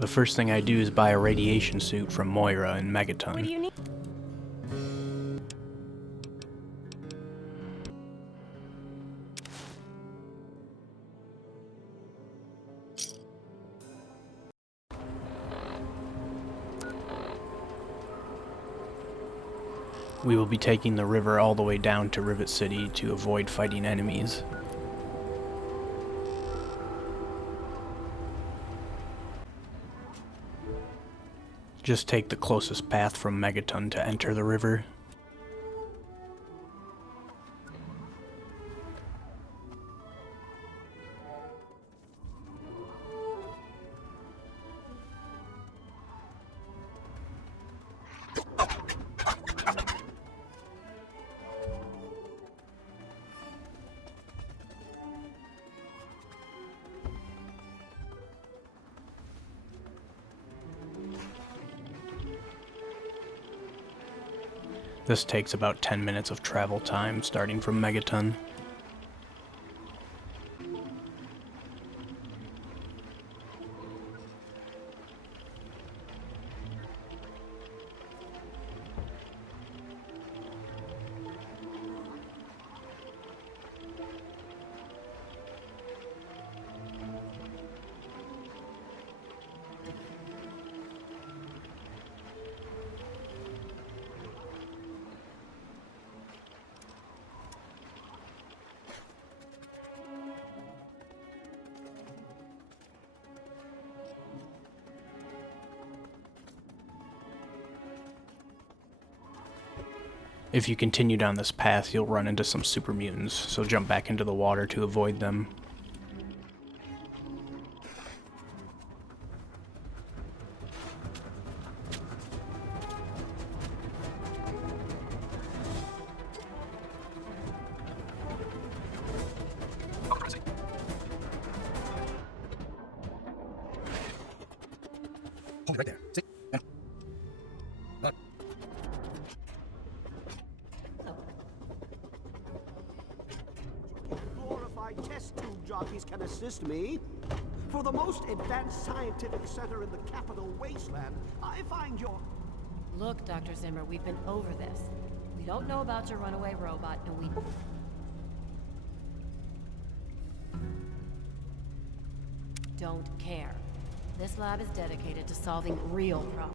The first thing I do is buy a radiation suit from Moira and Megaton. What do you need? We will be taking the river all the way down to Rivet City to avoid fighting enemies. Just take the closest path from Megaton to enter the river. This takes about 10 minutes of travel time, starting from Megaton. If you continue down this path, you'll run into some super mutants, so jump back into the water to avoid them. Hold it right there. See? Look. Glorified test tube jockeys can assist me. For the most advanced scientific center in the capital wasteland, I find your... Look, Dr. Zimmer, we've been over this. We don't know about your runaway robot, and we... don't care. This lab is dedicated to solving real problems.